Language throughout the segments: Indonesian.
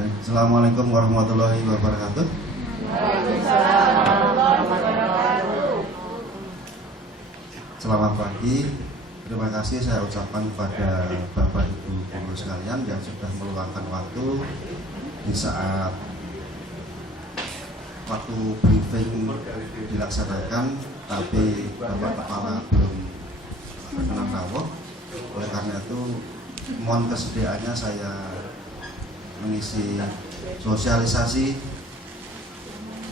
Assalamualaikum warahmatullahi wabarakatuh. Waalaikumsalam warahmatullahi wabarakatuh. Selamat pagi. Terima kasih saya ucapkan kepada Bapak Ibu guru sekalian yang sudah meluangkan waktu di saat waktu briefing dilaksanakan, tapi Bapak Kepala belum berkenan rawuh. Oleh karena itu mohon kesediaannya saya mengisi sosialisasi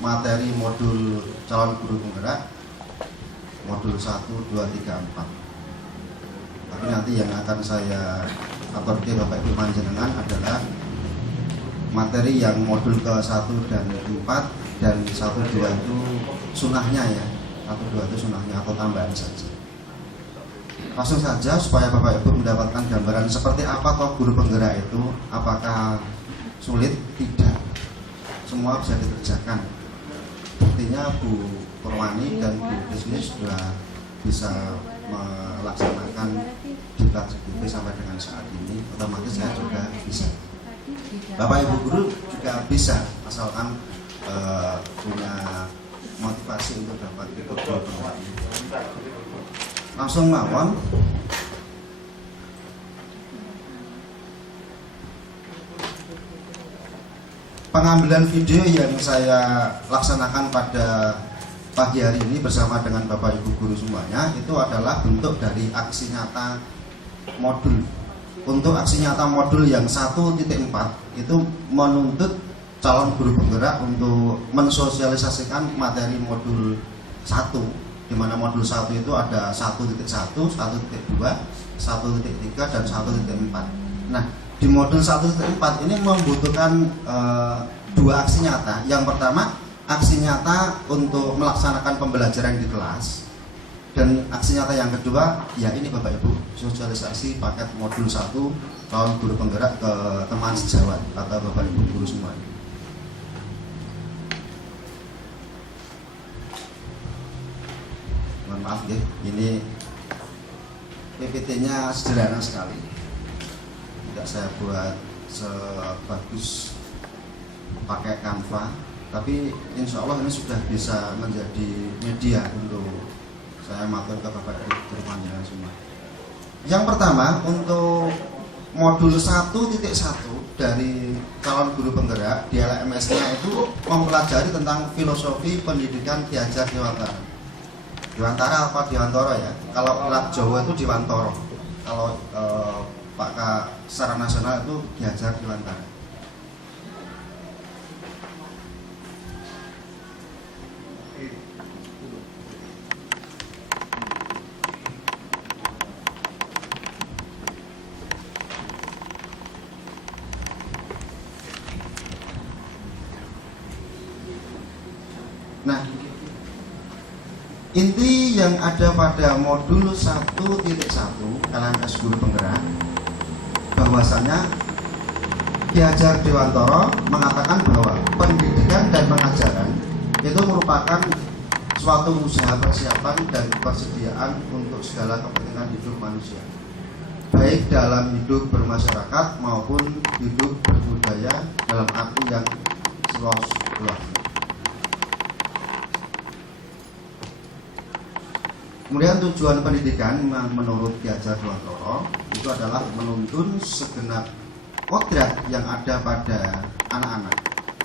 materi modul calon guru penggerak modul 1, 2, 3, 4. Tapi nanti yang akan saya aturke Bapak Ibu panjenengan adalah materi yang modul ke 1 dan 4 dan 1, 2 itu sunahnya ya. 1, 2 itu sunahnya atau tambahan saja. Langsung saja supaya Bapak Ibu mendapatkan gambaran seperti apa toh guru penggerak itu. Apakah sulit? Tidak. Semua bisa dikerjakan. Buktinya Bu Purwani dan Bu Bisnis sudah bisa melaksanakan diklat CGP sampai dengan saat ini. Otomatis saya juga bisa. Bapak Ibu guru juga bisa, asalkan punya motivasi untuk dapat ikut guru penggerak. Langsung mawon. Pengambilan video yang saya laksanakan pada pagi hari ini bersama dengan Bapak Ibu guru semuanya itu adalah bentuk dari aksi nyata modul. Untuk aksi nyata modul yang 1.4 itu menuntut calon guru penggerak untuk mensosialisasikan materi modul 1, di mana modul 1 itu ada 1.1, 1.2, 1.3 dan 1.4. Nah, di modul 1.4 ini membutuhkan dua aksi nyata. Yang pertama, aksi nyata untuk melaksanakan pembelajaran di kelas. Dan aksi nyata yang kedua, ya ini Bapak Ibu, sosialisasi paket modul 1 calon guru penggerak ke teman sejawat atau Bapak Ibu guru semua. Mohon maaf ya, ini PPT-nya sederhana sekali. Tidak saya buat sebagus pakai Canva, tapi insya Allah ini sudah bisa menjadi media untuk saya matur ke Bapak Ibu panjenengan semua. Yang pertama, untuk modul 1.1 dari calon guru penggerak di LMS-nya itu mempelajari tentang filosofi pendidikan Ki Hajar Dewantara. Dewantara apa Dewantara ya? Kalau ilat Jawa itu Dewantara. Kalau Pak secara nasional itu Ki Hajar Dewantara. Nah, inti yang ada pada modul 1.1 LMS guru penggerak bahwasanya Ki Hajar Dewantara mengatakan bahwa pendidikan dan pengajaran itu merupakan suatu usaha persiapan dan persediaan untuk segala kepentingan hidup manusia, baik dalam hidup bermasyarakat maupun hidup berbudaya dalam arti yang seluas-luasnya. Kemudian tujuan pendidikan menurut Ki Hajar Dewantara itu adalah menuntun segenap kodrat yang ada pada anak-anak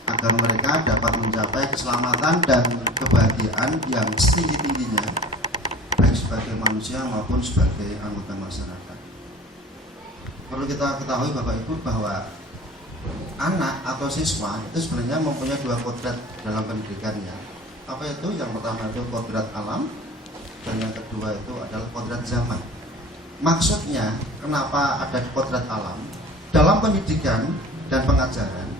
agar mereka dapat mencapai keselamatan dan kebahagiaan yang setinggi-tingginya baik sebagai manusia maupun sebagai anggota masyarakat. Perlu kita ketahui Bapak Ibu bahwa anak atau siswa itu sebenarnya mempunyai dua kodrat dalam pendidikannya. Apa itu? Yang pertama itu kodrat alam, dan yang kedua itu adalah kodrat zaman. Maksudnya kenapa ada kodrat alam? Dalam pendidikan dan pengajaran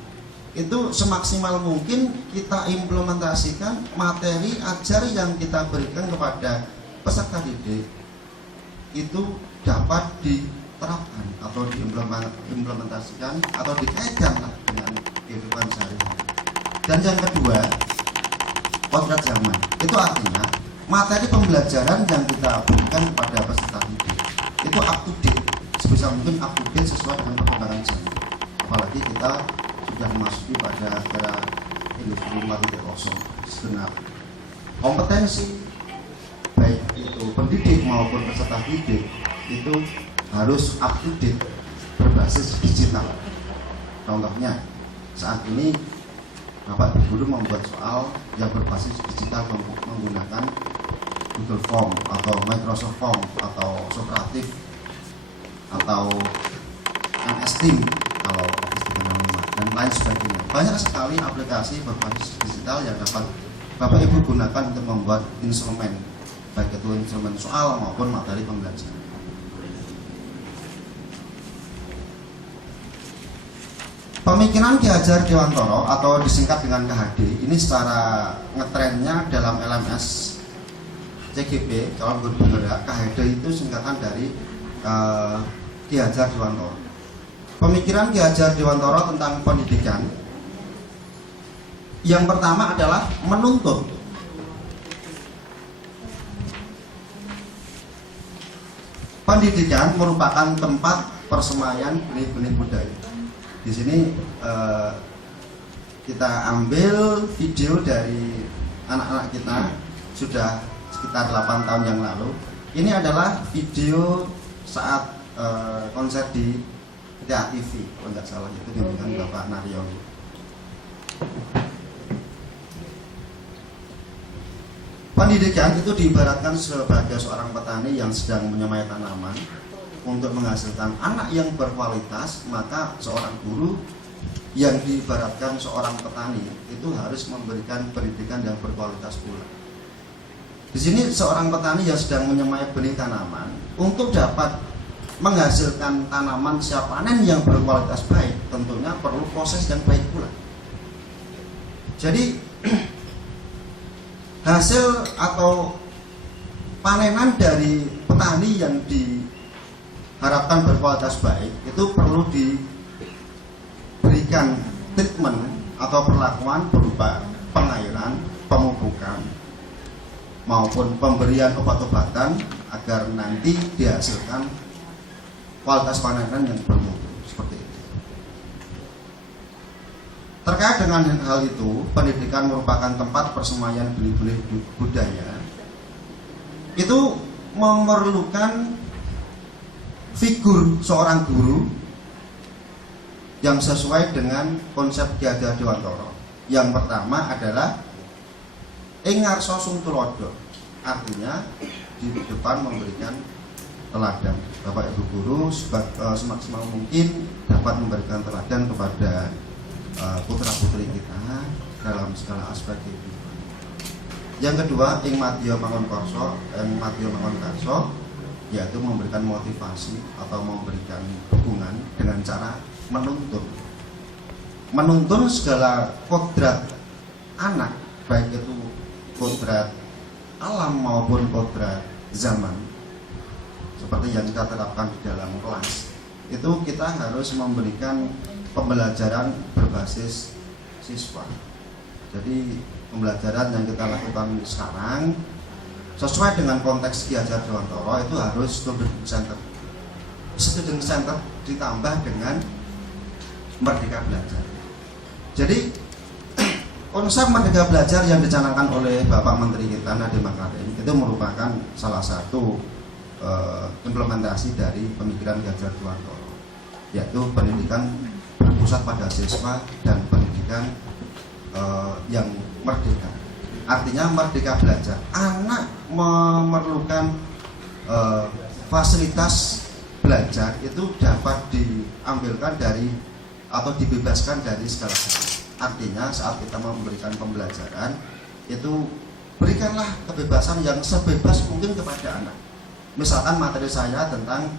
itu semaksimal mungkin kita implementasikan materi ajar yang kita berikan kepada peserta didik itu dapat diterapkan atau diimplementasikan atau dikaitkan dengan kehidupan sehari-hari. Dan yang kedua, kodrat zaman. Itu artinya materi pembelajaran yang kita berikan kepada peserta didik itu up to date, sebisa mungkin up to date sesuai dengan perkembangan zaman. Apalagi kita sudah memasuki pada era industri 4.0, segenap kompetensi baik itu pendidik maupun peserta didik itu harus up to date berbasis digital. Contohnya saat ini Bapak Ibu guru membuat soal yang berbasis digital menggunakan Google Form atau Microsoft Form atau Socrative atau MS Team kalau Office 365 dan lain sebagainya. Banyak sekali aplikasi berbasis digital yang dapat Bapak Ibu gunakan untuk membuat instrumen, baik itu instrumen soal maupun materi pembelajaran. Pemikiran Ki Hajar Dewantara atau disingkat dengan KHD ini secara ngetrennya dalam LMS CGP calon guru penggerak. KHD itu singkatan dari Ki Hajar Dewantara. Pemikiran Ki Hajar Dewantara tentang pendidikan yang pertama adalah menuntut. Pendidikan merupakan tempat persemaian benih-benih budaya. Di sini kita ambil video dari anak-anak kita sudah sekitar 8 tahun yang lalu. Ini adalah video saat konser di TV kalau nggak salah, itu bimbingan Bapak Naryo. Pendidikan itu diibaratkan sebagai seorang petani yang sedang menyemai tanaman untuk menghasilkan anak yang berkualitas. Maka seorang guru yang diibaratkan seorang petani itu harus memberikan pendidikan yang berkualitas pula. Di sini seorang petani yang sedang menyemai benih tanaman untuk dapat menghasilkan tanaman siap panen yang berkualitas baik, tentunya perlu proses yang baik pula. Jadi hasil atau panenan dari petani yang diharapkan berkualitas baik itu perlu diberikan treatment atau perlakuan berupa pengairan, pemupukan maupun pemberian obat-obatan agar nanti dihasilkan kualitas panenan yang bermutu seperti itu. Terkait dengan hal itu, pendidikan merupakan tempat persemaian benih-benih budaya. Itu memerlukan figur seorang guru yang sesuai dengan konsep Ki Hajar Dewantara. Yang pertama adalah Engarso Sung Tulodo, artinya di depan memberikan teladan. Bapak Ibu guru semaksimal mungkin dapat memberikan teladan kepada putra-putri kita dalam segala aspek kehidupan. Yang kedua, ing madya mangun karso, yaitu memberikan motivasi atau memberikan dukungan dengan cara menuntun segala kodrat anak, baik itu kodrat alam maupun kodrat zaman, seperti yang kita terapkan di dalam kelas. Itu kita harus memberikan pembelajaran berbasis siswa. Jadi pembelajaran yang kita lakukan sekarang sesuai dengan konteks Ki Hajar Dewantara itu harus student center ditambah dengan Merdeka Belajar. Jadi konsep Merdeka Belajar yang dicanangkan oleh Bapak Menteri kita Nadiem Makarim itu merupakan salah satu implementasi dari pemikiran Ki Hajar Dewantara, yaitu pendidikan berpusat pada siswa dan pendidikan yang merdeka. Artinya merdeka belajar. Anak memerlukan fasilitas belajar itu dapat diambilkan dari atau dibebaskan dari segala hal. Artinya saat kita memberikan pembelajaran itu berikanlah kebebasan yang sebebas mungkin kepada anak. Misalkan materi saya tentang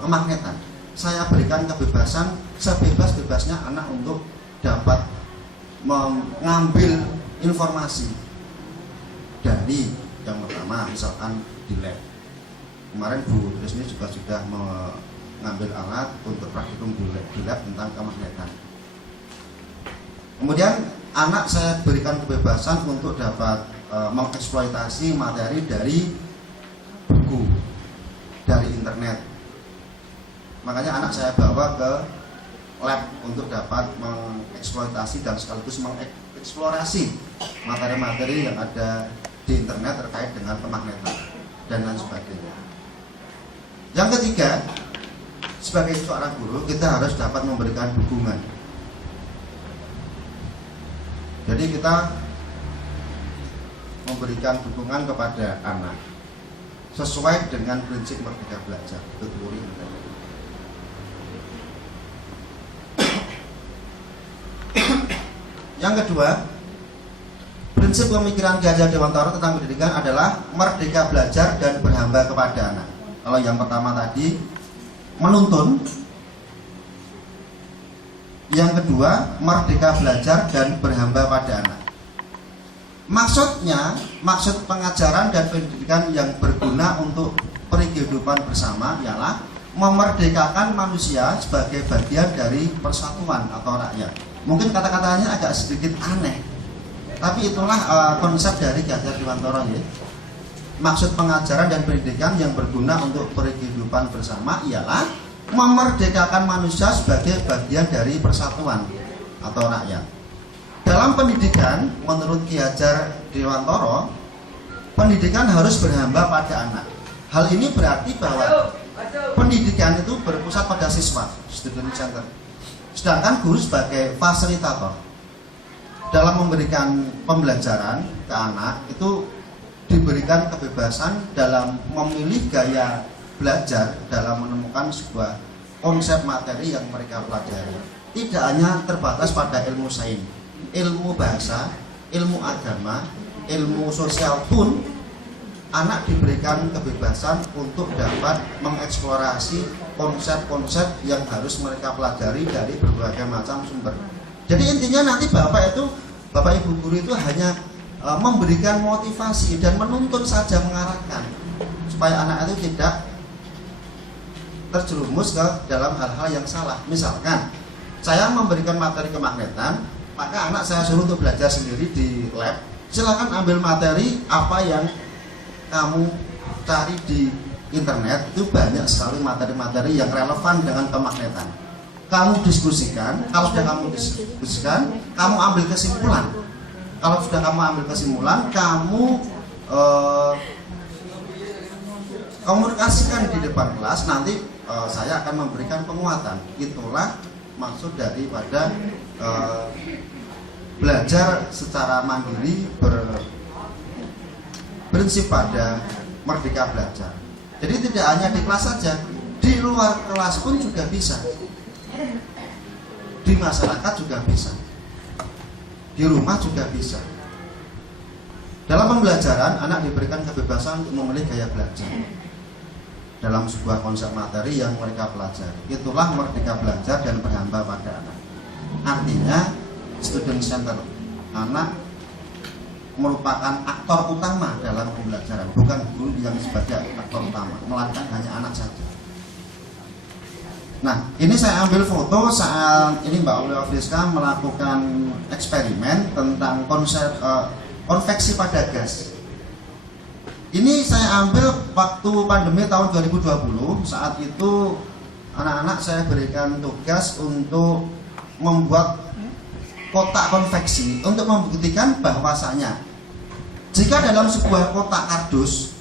kemagnetan, saya berikan kebebasan sebebas-bebasnya anak untuk dapat mengambil informasi dari yang pertama misalkan di lab. Kemarin Bu Trisni juga sudah mengambil alat untuk praktikum di lab tentang kemagnetan. Kemudian anak saya berikan kebebasan untuk dapat mengeksploitasi materi dari buku, dari internet. Makanya anak saya bawa ke lab untuk dapat mengeksploitasi dan sekaligus mengeksplorasi materi-materi yang ada di internet terkait dengan kemagnetan dan lain sebagainya. Yang ketiga, sebagai seorang guru kita harus dapat memberikan dukungan. Jadi kita memberikan dukungan kepada anak sesuai dengan prinsip merdeka belajar. Yang kedua, prinsip pemikiran Ki Hajar Dewantara tentang pendidikan adalah merdeka belajar dan berhamba kepada anak. Kalau yang pertama tadi menuntun, yang kedua merdeka belajar dan berhamba pada anak. Maksud pengajaran dan pendidikan yang berguna untuk perhidupan bersama ialah memerdekakan manusia sebagai bagian dari persatuan atau rakyat. Mungkin kata-katanya agak sedikit aneh, tapi itulah konsep dari Ki Hajar Dewantara ya. Maksud pengajaran dan pendidikan yang berguna untuk perhidupan bersama ialah memerdekakan manusia sebagai bagian dari persatuan atau rakyat. Dalam pendidikan, menurut Ki Hajar Dewantara, pendidikan harus berhamba pada anak. Hal ini berarti bahwa pendidikan itu berpusat pada siswa, student center. Sedangkan guru sebagai fasilitator dalam memberikan pembelajaran ke anak itu diberikan kebebasan dalam memilih gaya belajar dalam menemukan sebuah konsep materi yang mereka pelajari. Tidak hanya terbatas pada ilmu sains, ilmu bahasa, ilmu agama, ilmu sosial pun anak diberikan kebebasan untuk dapat mengeksplorasi konsep-konsep yang harus mereka pelajari dari berbagai macam sumber. Jadi intinya nanti Bapak Ibu guru itu hanya memberikan motivasi dan menuntun saja, mengarahkan supaya anak itu tidak terjerumus ke dalam hal-hal yang salah. Misalkan saya memberikan materi kemagnetan, maka anak saya suruh untuk belajar sendiri di lab. Silakan ambil materi apa yang kamu cari di internet, itu banyak sekali materi-materi yang relevan dengan kemagnetan. Kamu diskusikan, kalau sudah kamu diskusikan, kamu ambil kesimpulan. Kalau sudah kamu ambil kesimpulan, kamu komunikasikan di depan kelas. Nanti saya akan memberikan penguatan. Itulah maksud daripada belajar secara mandiri berprinsip pada merdeka belajar. Jadi tidak hanya di kelas saja, di luar kelas pun juga bisa, di masyarakat juga bisa, di rumah juga bisa. Dalam pembelajaran, anak diberikan kebebasan untuk memilih gaya belajar dalam sebuah konsep materi yang mereka pelajari. Itulah merdeka belajar dan berhamba pada anak. Artinya student center, anak merupakan aktor utama dalam pembelajaran, bukan guru yang sebagai aktor utama, melainkan hanya anak saja. Nah, ini saya ambil foto saat ini Mbak Aulia Friska melakukan eksperimen tentang konsep konveksi pada gas. Ini saya ambil waktu pandemi tahun 2020. Saat itu anak-anak saya berikan tugas untuk membuat kotak konveksi untuk membuktikan bahwasanya jika dalam sebuah kotak kardus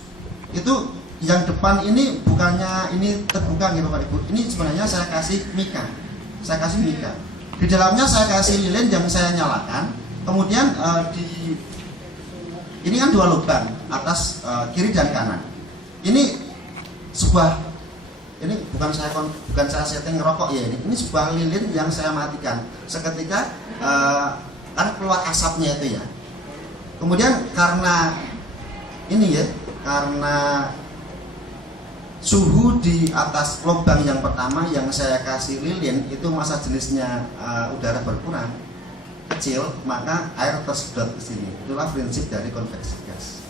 itu yang depan ini bukannya ini terbuka gitu Bapak Ibu, ini sebenarnya saya kasih mika, di dalamnya saya kasih lilin yang saya nyalakan, kemudian ini kan dua lubang atas kiri dan kanan. Ini sebuah, ini bukan saya setting ngerokok ya, ini sebuah lilin yang saya matikan seketika. Kan keluar asapnya itu ya. Kemudian karena ini ya, karena suhu di atas lubang yang pertama yang saya kasih lilin itu massa jenisnya udara berkurang kecil, maka air tersedot ke sini. Itulah prinsip dari konveksi gas.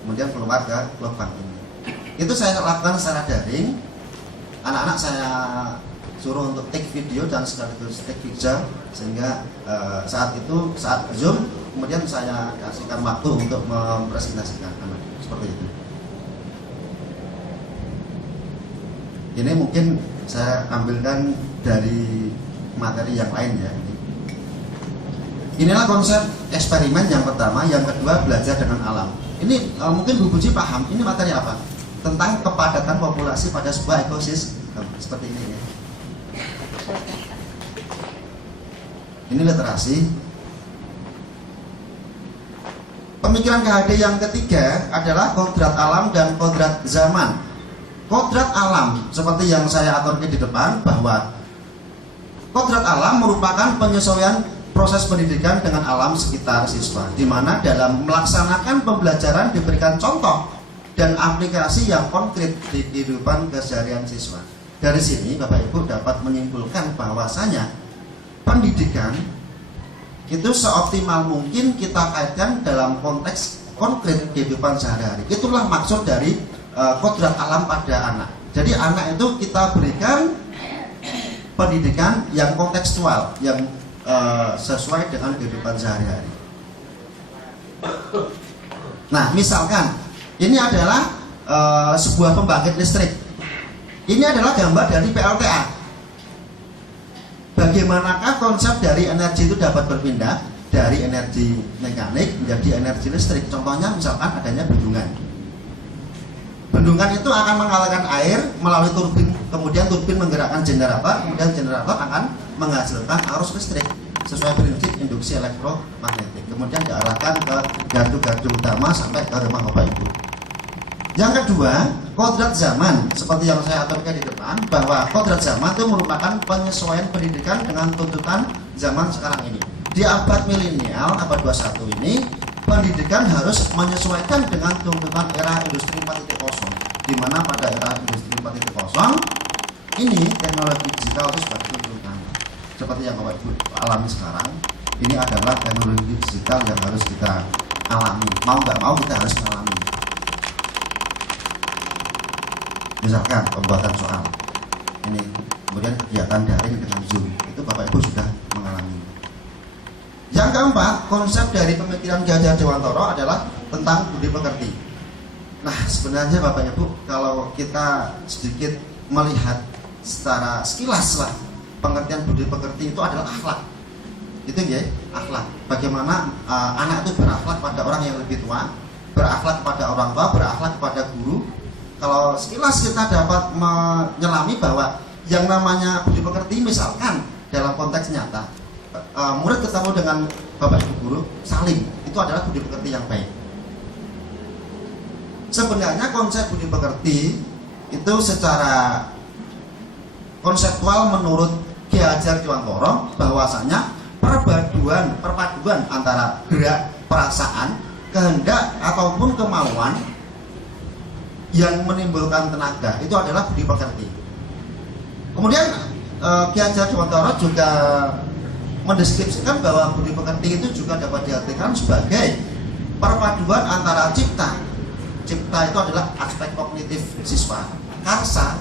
Kemudian keluar ke lubang ini. Itu saya lakukan secara daring. Anak-anak saya suruh untuk take video dan sekaligus take picture, sehingga saat Zoom kemudian saya kasihkan waktu untuk mempresentasikan anak seperti itu. Ini mungkin saya ambilkan dari materi yang lain ya. Inilah konsep eksperimen yang pertama. Yang kedua, belajar dengan alam. Ini mungkin Bu Puji paham, ini materi apa? Tentang kepadatan populasi pada sebuah ekosistem seperti ini ya. Ini literasi. Pemikiran KHD yang ketiga adalah kodrat alam dan kodrat zaman. Kodrat alam seperti yang saya aturkan di depan, bahwa kodrat alam merupakan penyesuaian proses pendidikan dengan alam sekitar siswa, di mana dalam melaksanakan pembelajaran diberikan contoh dan aplikasi yang konkret di kehidupan keseharian siswa. Dari sini Bapak Ibu dapat menyimpulkan bahwasanya pendidikan itu seoptimal mungkin kita kaitkan dalam konteks konkret kehidupan sehari-hari. Itulah maksud dari kodrat alam pada anak. Jadi anak itu kita berikan pendidikan yang kontekstual, yang sesuai dengan kehidupan sehari-hari. Nah, misalkan ini adalah sebuah pembangkit listrik. Ini adalah gambar dari PLTA. Bagaimanakah konsep dari energi itu dapat berpindah dari energi mekanik menjadi energi listrik? Contohnya misalkan adanya bendungan. Bendungan itu akan mengalirkan air melalui turbin, kemudian turbin menggerakkan generator, kemudian generator akan menghasilkan arus listrik sesuai prinsip induksi elektromagnetik. Kemudian diarahkan ke gardu-gardu utama sampai ke rumah Bapak Ibu. Yang kedua, kodrat zaman, seperti yang saya aturkan di depan, bahwa kodrat zaman itu merupakan penyesuaian pendidikan dengan tuntutan zaman sekarang ini. Di abad milenial, abad 21 ini, pendidikan harus menyesuaikan dengan tuntutan era industri 4.0, di mana pada era industri 4.0 ini teknologi digital itu sebagai tuntutan. Seperti yang Bapak Ibu alami sekarang, ini adalah teknologi digital yang harus kita alami. Mau nggak mau kita harus mengalami. Misalkan pembuatan soal ini, kemudian kegiatan daring dengan Zoom, itu Bapak Ibu sudah mengalami. Yang keempat, konsep dari pemikiran Ki Hajar Dewantara adalah tentang budi pekerti. Nah, sebenarnya Bapak Ibu, kalau kita sedikit melihat secara sekilas lah, pengertian budi pekerti itu adalah akhlak. Itu ya, akhlak. Bagaimana anak itu berakhlak pada orang yang lebih tua, berakhlak pada orang tua, berakhlak kepada guru. Kalau sekilas kita dapat menyelami bahwa yang namanya budi pekerti, misalkan dalam konteks nyata, murid ketemu dengan Bapak Ibu guru saling, itu adalah budi pekerti yang baik. Sebenarnya konsep budi pekerti itu secara konseptual menurut Ki Hajar Dewantara bahwasanya perpaduan antara gerak, perasaan, kehendak ataupun kemauan yang menimbulkan tenaga, itu adalah budi pekerti. Kemudian Ki Hajar Dewantara juga mendeskripsikan bahwa budi pekerti itu juga dapat diartikan sebagai perpaduan antara cipta. Cipta itu adalah aspek kognitif siswa, karsa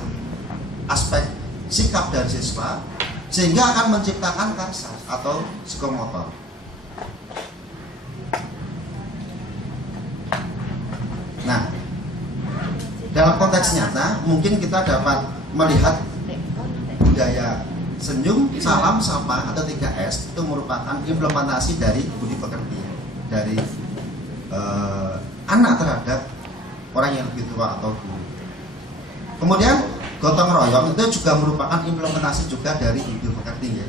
aspek sikap dari siswa, sehingga akan menciptakan karsa atau psikomotor. Nah, dalam konteks nyata mungkin kita dapat melihat budaya senyum, salam, sapa atau 3S itu merupakan implementasi dari budi pekerti dari anak terhadap orang yang lebih tua atau guru. Kemudian gotong royong itu juga merupakan implementasi juga dari budi pekerti ya.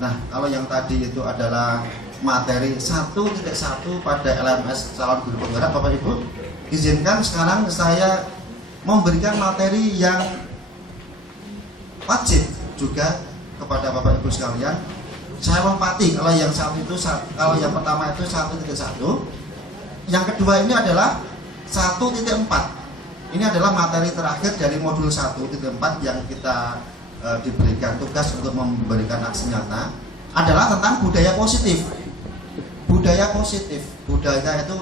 Nah, kalau yang tadi itu adalah materi 1.1 pada LMS calon guru penggerak, Bapak Ibu, izinkan sekarang saya memberikan materi yang wajib juga kepada Bapak Ibu sekalian. Saya lompati kalau yang kalau yang pertama itu 1.1, yang kedua ini adalah 1.4. Ini adalah materi terakhir dari modul 1.4 yang kita diberikan tugas untuk memberikan aksi nyata, adalah tentang budaya positif. Budaya positif, budaya itu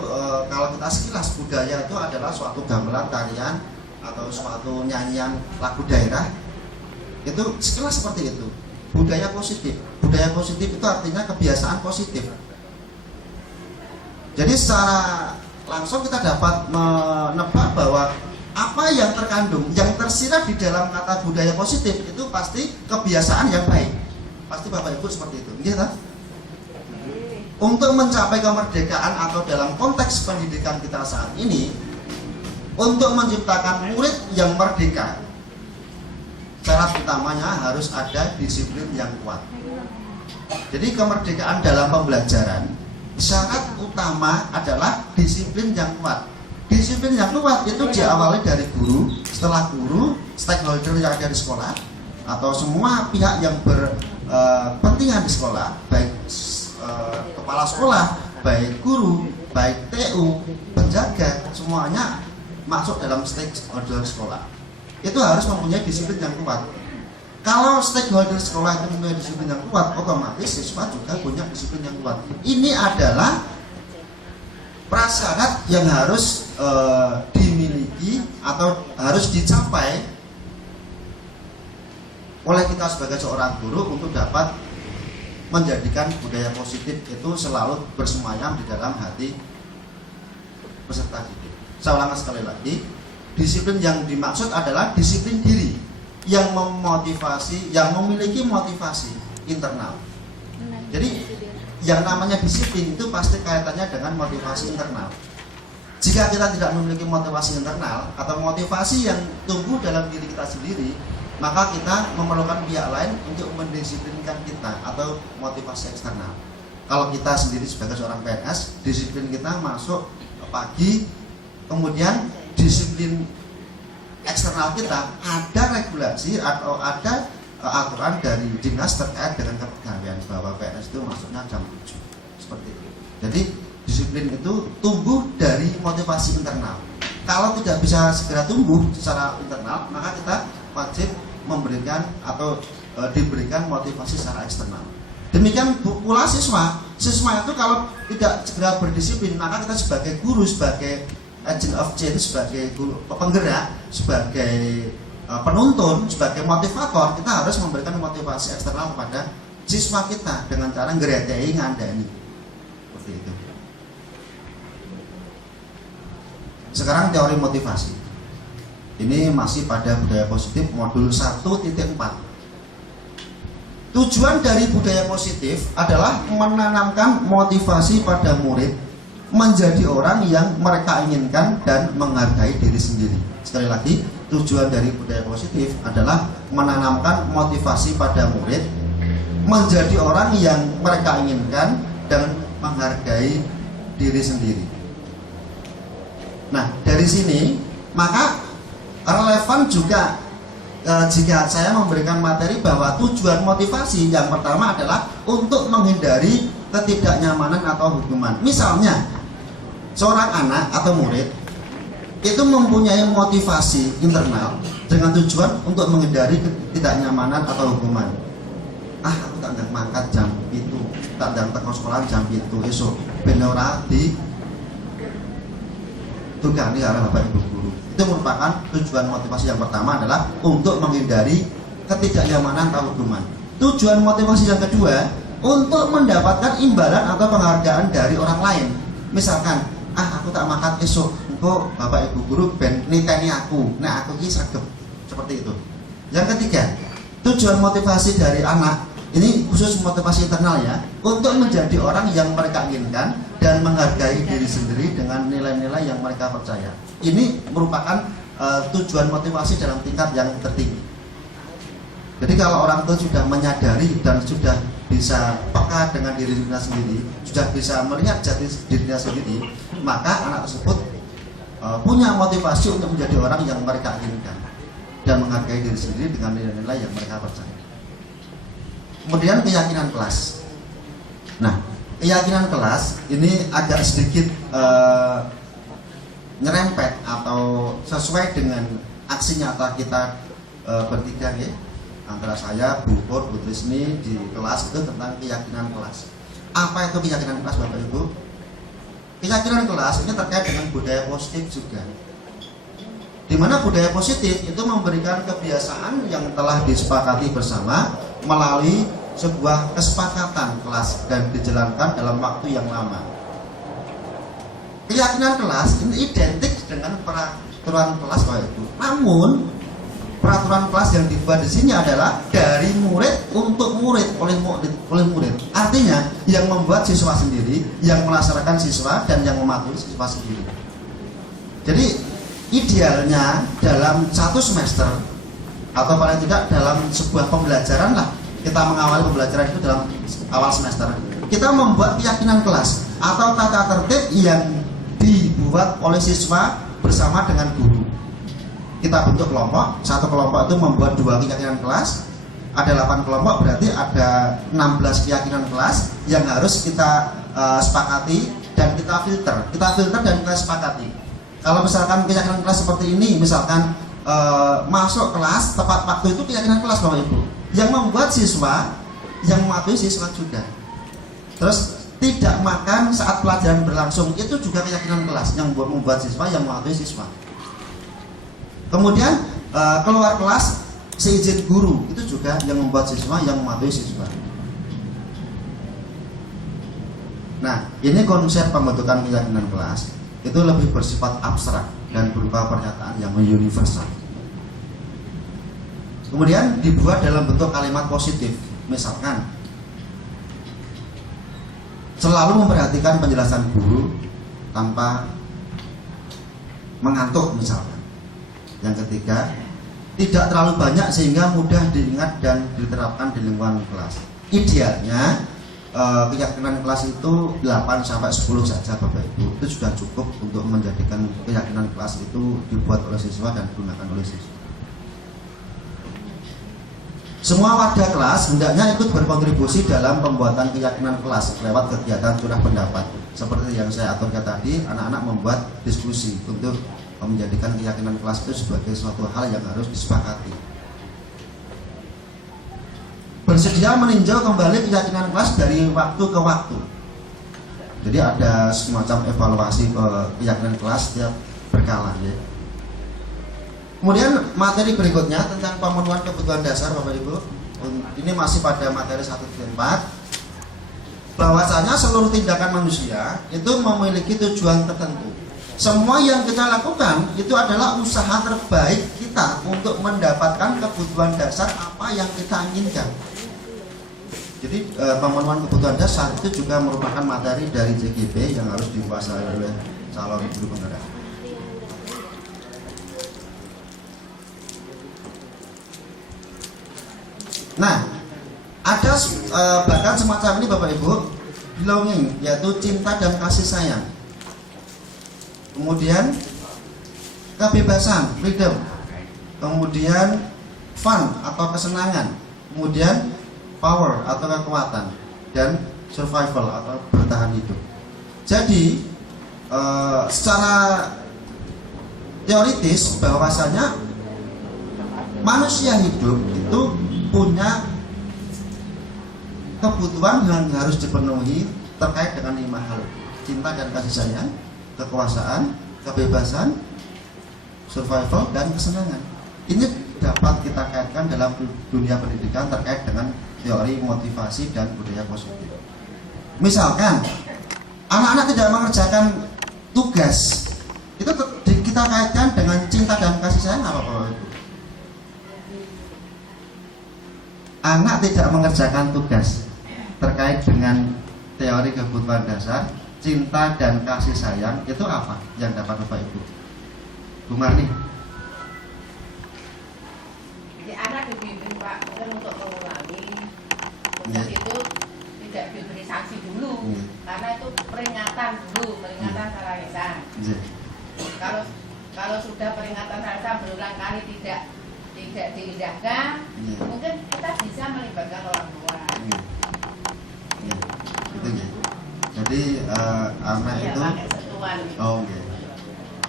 kalau kita sekilas, budaya itu adalah suatu gamelan, tarian atau suatu nyanyian lagu daerah. Itu sekilas seperti itu. Budaya positif. Budaya positif itu artinya kebiasaan positif. Jadi secara langsung kita dapat menebak bahwa apa yang terkandung, yang tersirat di dalam kata budaya positif itu pasti kebiasaan yang baik. Pasti Bapak Ibu seperti itu, gitu. Untuk mencapai kemerdekaan atau dalam konteks pendidikan kita saat ini, untuk menciptakan murid yang merdeka, syarat utamanya harus ada disiplin yang kuat. Jadi kemerdekaan dalam pembelajaran, syarat utama adalah disiplin yang kuat. Disiplin yang kuat itu diawali dari guru, setelah guru, stakeholder yang ada di sekolah, atau semua pihak yang berkepentingan di sekolah, baik kepala sekolah, baik guru, baik TU, penjaga, semuanya masuk dalam stakeholder sekolah. Itu harus mempunyai disiplin yang kuat. Kalau stakeholder sekolah itu mempunyai disiplin yang kuat, otomatis siswa juga punya disiplin yang kuat. Ini adalah prasyarat yang harus dimiliki atau harus dicapai oleh kita sebagai seorang guru untuk dapat menjadikan budaya positif itu selalu bersemayam di dalam hati peserta didik. Saya ulangi sekali lagi, disiplin yang dimaksud adalah disiplin diri yang memotivasi, yang memiliki motivasi internal. Jadi yang namanya disiplin itu pasti kaitannya dengan motivasi internal. Jika kita tidak memiliki motivasi internal atau motivasi yang tumbuh dalam diri kita sendiri, maka kita memerlukan pihak lain untuk mendisiplinkan kita atau motivasi eksternal. Kalau kita sendiri sebagai seorang PNS, disiplin kita masuk pagi, kemudian disiplin eksternal kita ada regulasi atau ada aturan dari dinas terkait dengan kepegawaian bahwa PNS itu masuknya jam 7 seperti itu. Jadi disiplin itu tumbuh dari motivasi internal. Kalau tidak bisa segera tumbuh secara internal, maka kita wajib memberikan atau diberikan motivasi secara eksternal. Demikian pula siswa. Siswa itu kalau tidak segera berdisiplin, maka kita sebagai guru, sebagai agent of change, sebagai guru penggerak, sebagai penuntun, sebagai motivator, kita harus memberikan motivasi eksternal kepada siswa kita dengan cara ngeretei, ngandani. Seperti itu. Sekarang teori motivasi. Ini masih pada budaya positif modul 1.4. Tujuan dari budaya positif adalah menanamkan motivasi pada murid menjadi orang yang mereka inginkan dan menghargai diri sendiri. Sekali lagi, tujuan dari budaya positif adalah menanamkan motivasi pada murid menjadi orang yang mereka inginkan dan menghargai diri sendiri. Nah, dari sini maka relevan juga jika saya memberikan materi bahwa tujuan motivasi yang pertama adalah untuk menghindari ketidaknyamanan atau hukuman. Misalnya, seorang anak atau murid itu mempunyai motivasi internal dengan tujuan untuk menghindari ketidaknyamanan atau hukuman. Aku tak ndang mangkat jam itu, tak ndang teko sekolah jam itu esok ben ora di tugani arah Bapak Ibu guru. Itu merupakan tujuan motivasi yang pertama adalah untuk menghindari ketidaknyamanan atau hukuman. Tujuan motivasi yang kedua untuk mendapatkan imbalan atau penghargaan dari orang lain. Misalkan, aku tak makan esok, engko Bapak Ibu guru ben niteni aku. Nah, aku iki sregep. Seperti itu. Yang ketiga, tujuan motivasi dari anak ini khusus motivasi internal ya, untuk menjadi orang yang mereka inginkan dan menghargai diri sendiri dengan nilai-nilai yang mereka percaya. Ini merupakan tujuan motivasi dalam tingkat yang tertinggi. Jadi kalau orang itu sudah menyadari dan sudah bisa peka dengan dirinya sendiri, sudah bisa melihat jati dirinya sendiri, maka anak tersebut punya motivasi untuk menjadi orang yang mereka inginkan dan menghargai diri sendiri dengan nilai-nilai yang mereka percaya. Kemudian keyakinan kelas. Nah, keyakinan kelas ini agak sedikit nyerempet atau sesuai dengan aksi nyata kita bertiga ya. Antara saya, Bu Pur, Bu Trisni di kelas itu tentang keyakinan kelas. Apa itu keyakinan kelas Bapak Ibu? Keyakinan kelas ini terkait dengan budaya positif juga. Di mana budaya positif itu memberikan kebiasaan yang telah disepakati bersama melalui sebuah kesepakatan kelas dan dijalankan dalam waktu yang lama. Keyakinan kelas ini identik dengan peraturan kelas Bapak Ibu. Namun peraturan kelas yang dibuat di sini adalah dari murid untuk murid, oleh murid. Artinya yang membuat siswa sendiri, yang melaksanakan siswa, dan yang mematuhi siswa sendiri. Jadi idealnya dalam satu semester atau paling tidak dalam sebuah pembelajaran lah, kita mengawali pembelajaran itu dalam awal semester, kita membuat keyakinan kelas atau tata tertib yang dibuat oleh siswa bersama dengan guru. Kita bentuk kelompok, satu kelompok itu membuat 2 keyakinan kelas, ada 8 kelompok, berarti ada 16 keyakinan kelas yang harus kita sepakati dan kita filter dan kita sepakati. Kalau misalkan keyakinan kelas seperti ini, misalkan masuk kelas tepat waktu, itu keyakinan kelas Bapak Ibu, yang membuat siswa, yang mematuhi siswa juga. Terus tidak makan saat pelajaran berlangsung, itu juga keyakinan kelas yang membuat siswa, yang mematuhi siswa. Kemudian keluar kelas seizin guru, itu juga yang membuat siswa, yang mematuhi siswa. Nah, ini konsep pembentukan keyakinan kelas itu lebih bersifat abstrak dan berupa pernyataan yang universal. Kemudian dibuat dalam bentuk kalimat positif, misalkan selalu memperhatikan penjelasan guru tanpa mengantuk misalkan. Yang ketiga, tidak terlalu banyak sehingga mudah diingat dan diterapkan di lingkungan kelas. Idealnya keyakinan kelas itu 8 sampai 10 saja Bapak Ibu. Itu sudah cukup untuk menjadikan keyakinan kelas itu dibuat oleh siswa dan digunakan oleh siswa. Semua wadah kelas hendaknya ikut berkontribusi dalam pembuatan keyakinan kelas lewat kegiatan curah pendapat. Seperti yang saya aturkan tadi, anak-anak membuat diskusi untuk menjadikan keyakinan kelas itu sebagai suatu hal yang harus disepakati. Bersedia meninjau kembali keyakinan kelas dari waktu ke waktu. Jadi ada semacam evaluasi keyakinan kelas setiap berkala ya. Kemudian materi berikutnya tentang pemenuhan kebutuhan dasar Bapak Ibu. Ini masih pada materi 1-4. Bahwasanya seluruh tindakan manusia itu memiliki tujuan tertentu. Semua yang kita lakukan itu adalah usaha terbaik kita untuk mendapatkan kebutuhan dasar apa yang kita inginkan. Jadi pemenuhan kebutuhan dasar itu juga merupakan materi dari JGP yang harus dikuasai oleh calon guru penggerak. Nah, ada bahkan semacam ini Bapak Ibu, belonging, yaitu cinta dan kasih sayang. Kemudian kebebasan, freedom. Kemudian fun atau kesenangan. Kemudian power atau kekuatan, dan survival atau bertahan hidup. Jadi secara teoritis bahwasanya manusia hidup itu punya kebutuhan yang harus dipenuhi terkait dengan 5 hal: cinta dan kasih sayang, kekuasaan, kebebasan, survival, dan kesenangan. Ini dapat kita kaitkan dalam dunia pendidikan terkait dengan teori motivasi dan budaya positif. Misalkan anak-anak tidak mengerjakan tugas, itu kita kaitkan dengan cinta dan kasih sayang apa Bapak Ibu? Anak tidak mengerjakan tugas terkait dengan teori kebutuhan dasar, cinta dan kasih sayang, itu apa yang dapat Bapak Ibu? Bu Marni. Jadi anak dibimbing Pak mungkin untuk mengulangi tugas itu tidak diberi sanksi dulu, karena itu peringatan dulu, peringatan salah lisan. Kalau sudah peringatan salah lisan berulang kali tidak diindahkan, mungkin kita bisa melibatkan orang tua. Gitu ya. Jadi anak itu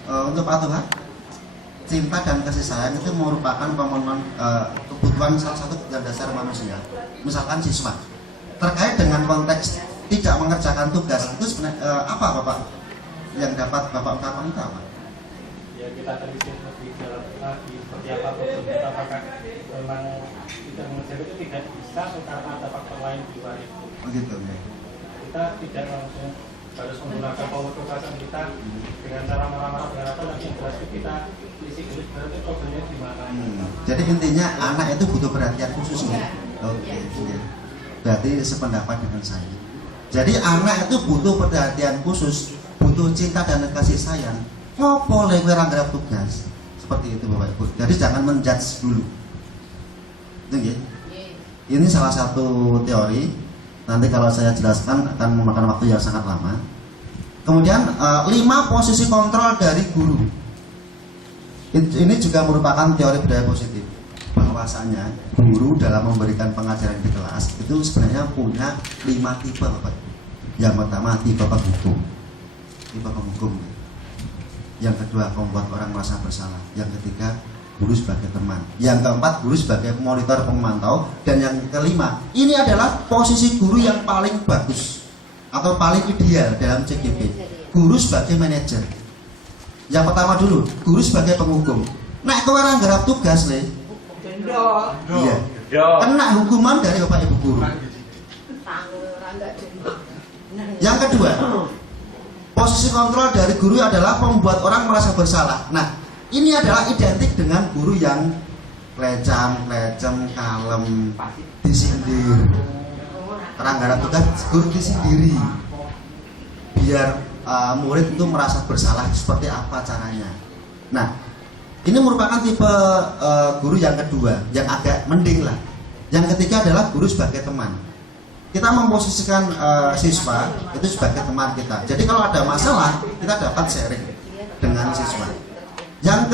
untuk Pak Tuhan, cinta dan kasih sayang itu merupakan pemenuhan kebutuhan salah satu kebutuhan dasar manusia. Misalkan siswa terkait dengan konteks tidak mengerjakan tugas, itu sebenarnya apa Bapak yang dapat Bapak ungkapkan itu apa? Ya, kita telisik lebih dalam lagi seperti apa tersebut, apakah memang tidak mengerjakan itu tidak bisa karena ada faktor lain di luar itu. Begitu ya. Kita tidak langsung harus menggunakan power kekuasaan kita dengan cara marah-marah berharapan nanti jelas kita isi tulis berarti problemnya di mana. Jadi intinya anak itu butuh perhatian khusus nih. Oke. Berarti sependapat dengan saya. Jadi anak itu butuh perhatian khusus, butuh cinta dan kasih sayang. Ngopo lek ora nggarap tugas. Seperti itu Bapak Ibu. Jadi jangan menjudge dulu. Itu nggih. Ini salah satu teori. Nanti kalau saya jelaskan akan memakan waktu yang sangat lama. Kemudian 5 posisi kontrol dari guru. Ini juga merupakan teori budaya positif. Bahwasanya guru dalam memberikan pengajaran di kelas itu sebenarnya punya 5 tipe Bapak Ibu. Yang pertama tipe penghukum. Tipe penghukum. Yang kedua membuat orang merasa bersalah. Yang ketiga guru sebagai teman. Yang keempat guru sebagai monitor pemantau. Dan yang kelima ini adalah posisi guru yang paling bagus atau paling ideal dalam CGP. Guru sebagai manajer. Yang pertama dulu guru sebagai penghukum. Nek kowe ora nggarap tugas le. Iya. Kena hukuman dari Bapak Ibu guru. Yang kedua, posisi kontrol dari guru adalah membuat orang merasa bersalah. Nah, ini adalah identik dengan guru yang klecam, kalem, disindir. Orang garap tugas guru disindiri. Biar murid itu merasa bersalah seperti apa caranya. Nah, ini merupakan tipe guru yang kedua, yang agak mending lah. Yang ketiga adalah guru sebagai teman. Kita memposisikan siswa itu sebagai teman kita. Jadi kalau ada masalah, kita dapat sharing dengan siswa. Yang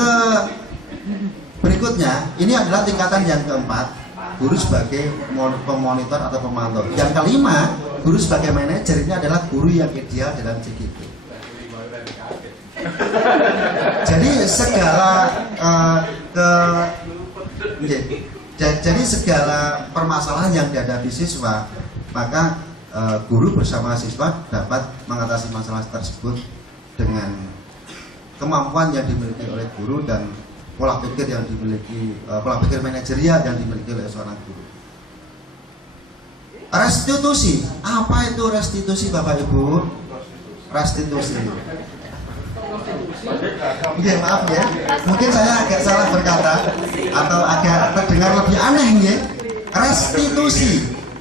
berikutnya, ini adalah tingkatan yang keempat, guru sebagai pemonitor atau pemantau. Yang kelima, guru sebagai manajer. Ini adalah guru yang ideal dalam CGP. Jadi segala jadi segala permasalahan yang dihadapi siswa, maka guru bersama siswa dapat mengatasi masalah tersebut dengan kemampuan yang dimiliki oleh guru dan pola pikir yang dimiliki, pola pikir manajerial yang dimiliki oleh seorang guru. Restitusi, apa itu restitusi Bapak Ibu? Restitusi. Oke, maaf ya, mungkin saya agak salah berkata atau agak terdengar lebih aneh ya.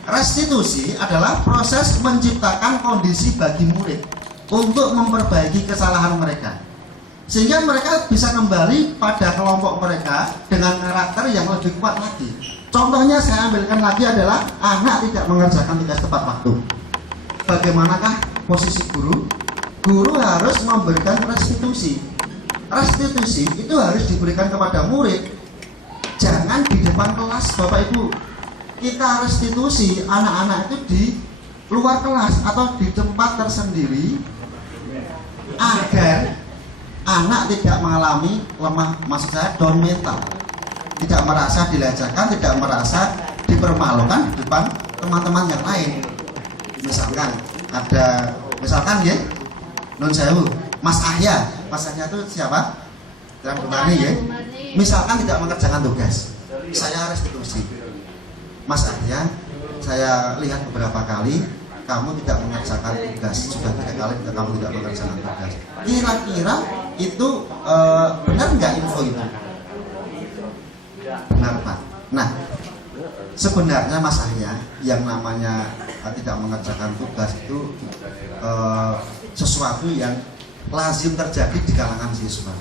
Restitusi adalah proses menciptakan kondisi bagi murid untuk memperbaiki kesalahan mereka, sehingga mereka bisa kembali pada kelompok mereka dengan karakter yang lebih kuat lagi. Contohnya saya ambilkan lagi adalah anak tidak mengerjakan tugas tepat waktu. Bagaimanakah posisi guru? Guru harus memberikan restitusi. Restitusi itu harus diberikan kepada murid. Jangan di depan kelas Bapak Ibu. Kita restitusi anak-anak itu di luar kelas atau di tempat tersendiri agar anak tidak mengalami lemah, maksud saya down mental. Tidak merasa dilecehkan, tidak merasa dipermalukan di depan teman-teman yang lain. Misalkan ya, Nun Sewu, Mas Ahya itu siapa? Yang Bumani ya. Misalkan tidak mengerjakan tugas, saya restitusi. Mas Ahya, saya lihat beberapa kali kamu tidak mengerjakan tugas, sudah 3 kali kamu tidak mengerjakan tugas. Kira-kira itu benar nggak info itu? Benar Pak. Nah, sebenarnya Mas Ahya yang namanya tidak mengerjakan tugas itu sesuatu yang lazim terjadi di kalangan siswa.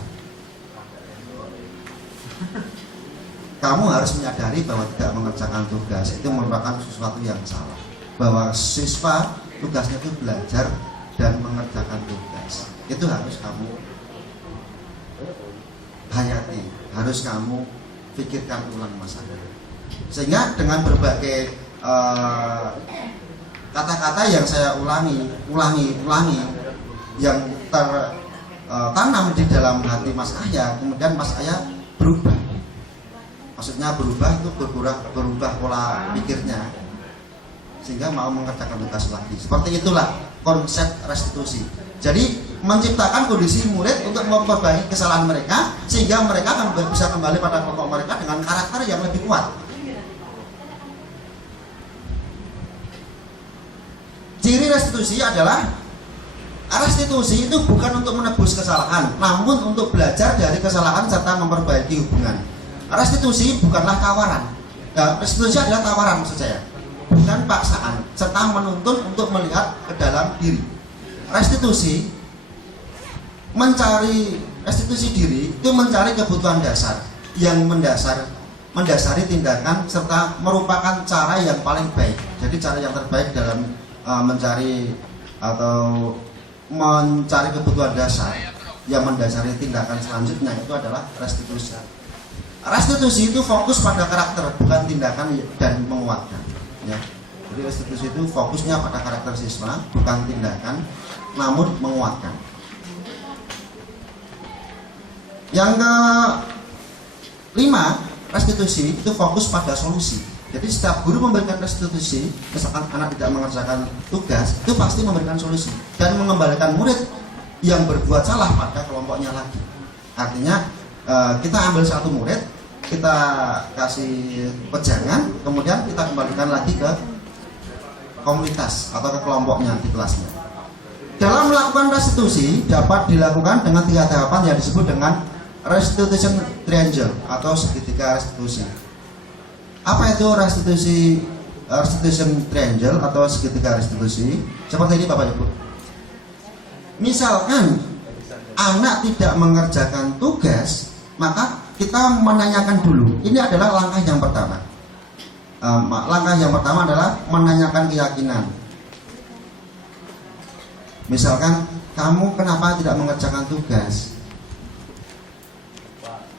Kamu harus menyadari bahwa tidak mengerjakan tugas itu merupakan sesuatu yang salah. Bahwa siswa tugasnya itu belajar dan mengerjakan tugas. Itu harus kamu hayati, harus kamu pikirkan ulang masalah. Sehingga dengan berbagai kata-kata yang saya ulangi yang tertanam di dalam hati Mas Ahya, kemudian Mas Ahya berubah. Maksudnya berubah itu berubah pola pikirnya sehingga mau mengerjakan tugas lagi. Seperti itulah konsep restitusi. Jadi menciptakan kondisi murid untuk memperbaiki kesalahan mereka sehingga mereka akan bisa kembali pada kelompok mereka dengan karakter yang lebih kuat. Ciri restitusi adalah Restitusi itu bukan untuk menebus kesalahan, namun untuk belajar dari kesalahan serta memperbaiki hubungan. Restitusi bukanlah tawaran. Nah, restitusi adalah tawaran maksud saya, bukan paksaan, serta menuntun untuk melihat ke dalam diri. Restitusi diri itu mencari kebutuhan dasar yang mendasari tindakan serta merupakan cara yang paling baik. Jadi cara yang terbaik dalam mencari kebutuhan dasar yang mendasari tindakan selanjutnya itu adalah restitusi. Restitusi itu fokus pada karakter, bukan tindakan dan menguatkan. Ya. Jadi restitusi itu fokusnya pada karakter siswa, bukan tindakan, namun menguatkan. Yang kelima, restitusi itu fokus pada solusi. Jadi setiap guru memberikan restitusi, misalkan anak tidak mengerjakan tugas, itu pasti memberikan solusi dan mengembalikan murid yang berbuat salah pada kelompoknya lagi. Artinya kita ambil satu murid, kita kasih pejangan, kemudian kita kembalikan lagi ke komunitas atau ke kelompoknya di kelasnya. Dalam melakukan restitusi dapat dilakukan dengan 3 tahapan yang disebut dengan restitution triangle atau segitiga restitusi. Apa itu restitution triangle atau segitiga restitusi? Seperti ini Bapak Ibu. Misalkan anak tidak mengerjakan tugas, maka kita menanyakan dulu. Ini adalah langkah yang pertama. Langkah yang pertama adalah menanyakan keyakinan. Misalkan, kamu kenapa tidak mengerjakan tugas?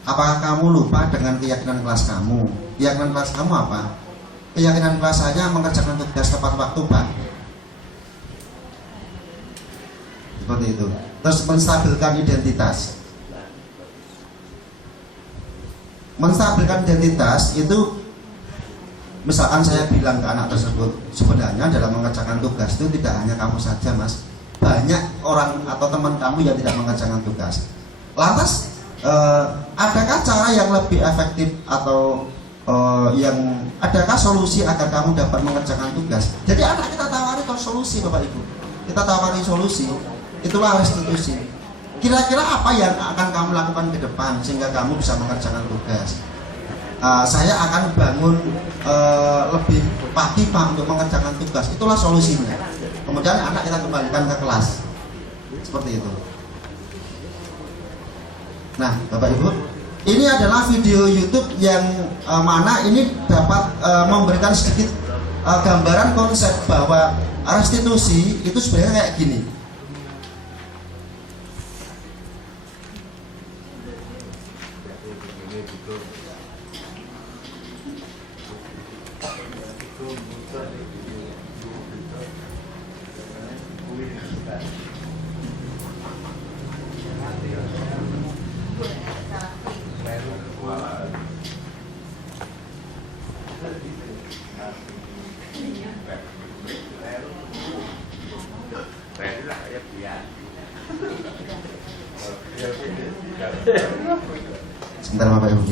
Apakah kamu lupa dengan keyakinan kelas kamu? Keyakinan kelas kamu apa? Keyakinan kelas saya mengerjakan tugas tepat waktu, Pak. Seperti itu. Terus menstabilkan identitas. Menstabilkan identitas itu, misalkan saya bilang ke anak tersebut, sebenarnya dalam mengerjakan tugas itu tidak hanya kamu saja, Mas. Banyak orang atau teman kamu yang tidak mengerjakan tugas. Lantas adakah cara yang lebih efektif atau adakah solusi agar kamu dapat mengerjakan tugas? Jadi anak kita tawari solusi, Bapak Ibu. Kita tawari solusi. Itulah restitusi. Kira-kira apa yang akan kamu lakukan ke depan sehingga kamu bisa mengerjakan tugas? Saya akan bangun lebih pagi, Pak, untuk mengerjakan tugas. Itulah solusinya. Kemudian anak kita kembalikan ke kelas. Seperti itu. Nah, Bapak Ibu, ini adalah video YouTube yang mana ini dapat memberikan sedikit gambaran konsep bahwa restitusi itu sebenarnya kayak gini. Sebentar Bapak Ibu.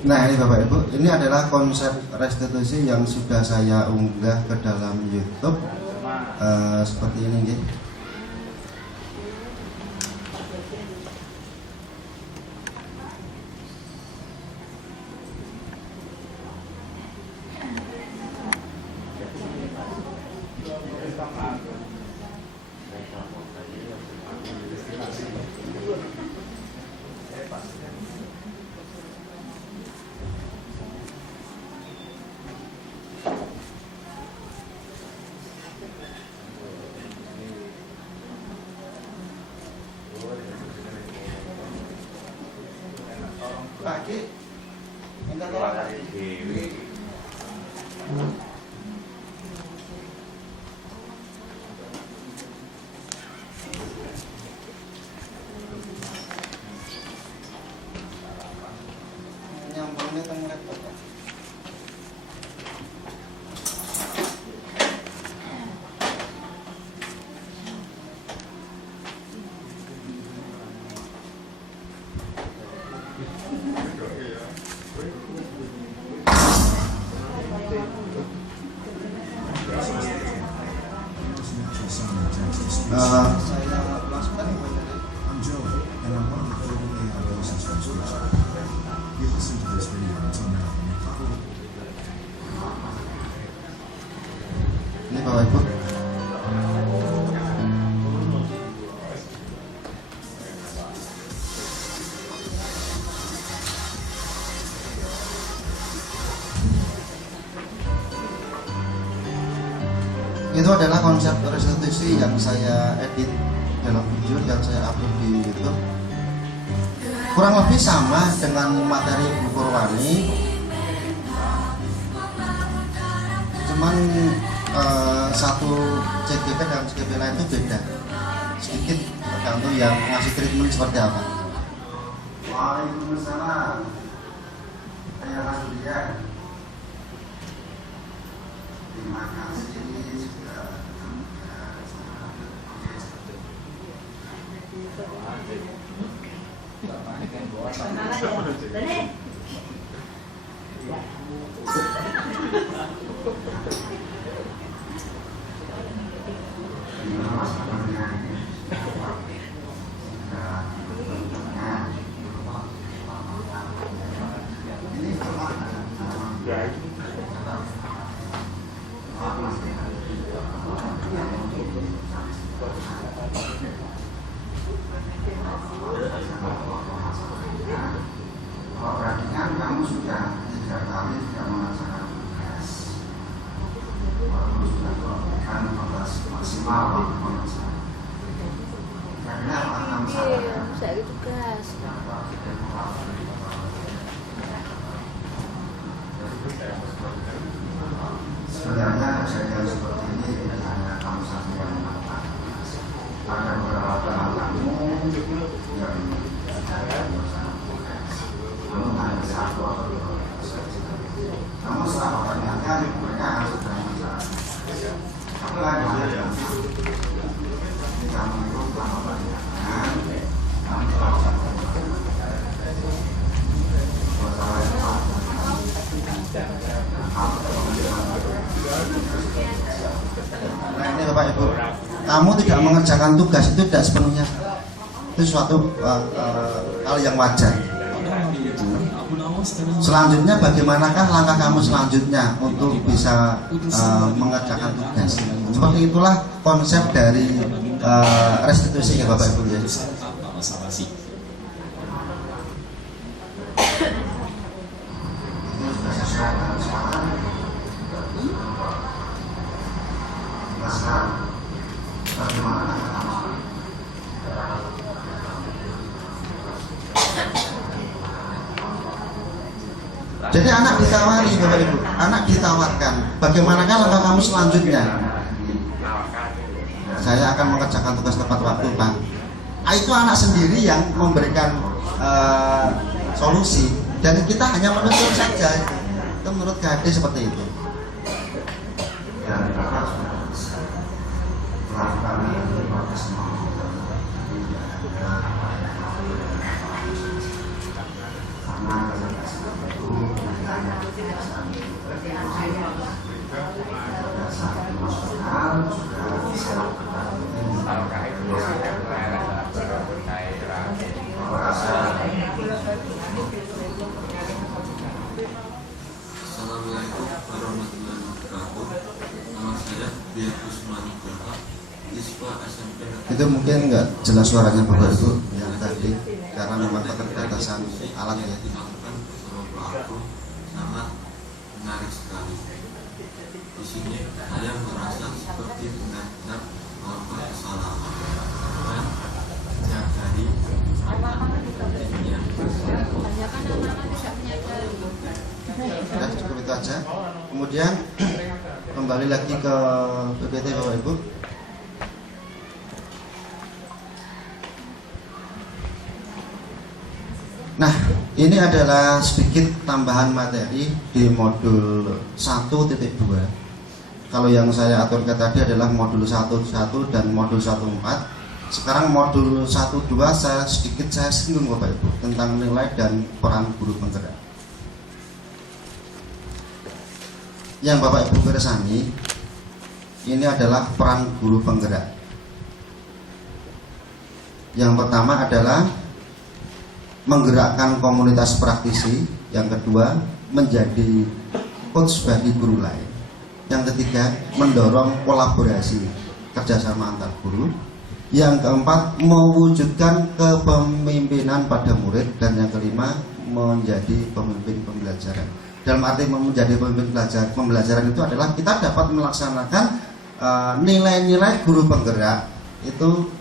Nah ini Bapak Ibu, ini adalah konsep restitusi yang sudah saya unggah ke dalam YouTube seperti ini gitu. Dik. Minta tolong. Nyambungnya teng laptop. Saya ulaskan I'm Joe, and I'm one of the 30 AI license registrations. You listen to this video and tell me how to make it. ini Bapak Ibu. Itu adalah konsep restitusi yang saya edit dalam video yang saya upload di YouTube. Kurang lebih sama dengan materi Bu Purwani, cuman satu CGP dan CGP lain itu beda sedikit, tergantung yang ngasih treatment seperti apa. Waalaikumsalam. Alhamdulillah. Terima kasih sudah berarti kan kamu sudah 3 kali tidak melaksanakan tugas. Walaupun sudah dilakukan maksimal waktu melaksanakan. Karena akan saya tugas. Sebenarnya kejadian seperti ini tidak hanya kamu saja yang melakukan. Ada beberapa teman kamu yang namun hanya 1 atau 2 saja. Namun setelah pertanyaannya mereka akan sudah masalah. Tapi lagi jika mengikut selama pertanyaan, kamu telah Nah ini Bapak Ibu, kamu tidak mengerjakan tugas itu tidak sepenuhnya salah. Itu suatu hal yang wajar. Selanjutnya bagaimanakah langkah kamu selanjutnya untuk bisa mengerjakan tugas? Seperti itulah konsep dari restitusi ya Bapak Ibu ya. Jadi anak ditawari Bapak Ibu, anak ditawarkan, bagaimanakah langkah kamu selanjutnya? Saya akan mengerjakan tugas tepat waktu Pak. Itu anak sendiri yang memberikan solusi dan kita hanya menuntut saja. Itu menurut KHD seperti itu. Dan Bapak sudah bisa melakukan Assalamualaikum warahmatullahi wabarakatuh. Nama saya Dia Kusmani Bapak, siswa SMP. Itu mungkin nggak jelas suaranya Bapak Ibu yang tadi karena memang keterbatasan alat ya. Dilakukan bersama pelaku sangat menarik sekali. Di sini saya merasa seperti benar-benar melakukan kesalahan dan setiap hari Tanyakan anak-anak bisa Kemudian kembali lagi ke PPT Bapak Ibu. Nah, ini adalah sedikit tambahan materi di modul 1.2. Kalau yang saya aturkan tadi adalah modul 1.1 dan modul 1.4. Sekarang modul 1.2 saya singgung Bapak Ibu tentang nilai dan peran guru penggerak. Yang Bapak Ibu kersani, ini adalah peran guru penggerak. Yang pertama adalah menggerakkan komunitas praktisi. Yang kedua, menjadi coach bagi guru lain. Yang ketiga, mendorong kolaborasi kerjasama antar guru. Yang keempat, mewujudkan kepemimpinan pada murid. Dan yang kelima, menjadi pemimpin pembelajaran. Dalam arti menjadi pemimpin pembelajaran itu adalah kita dapat melaksanakan nilai-nilai guru penggerak itu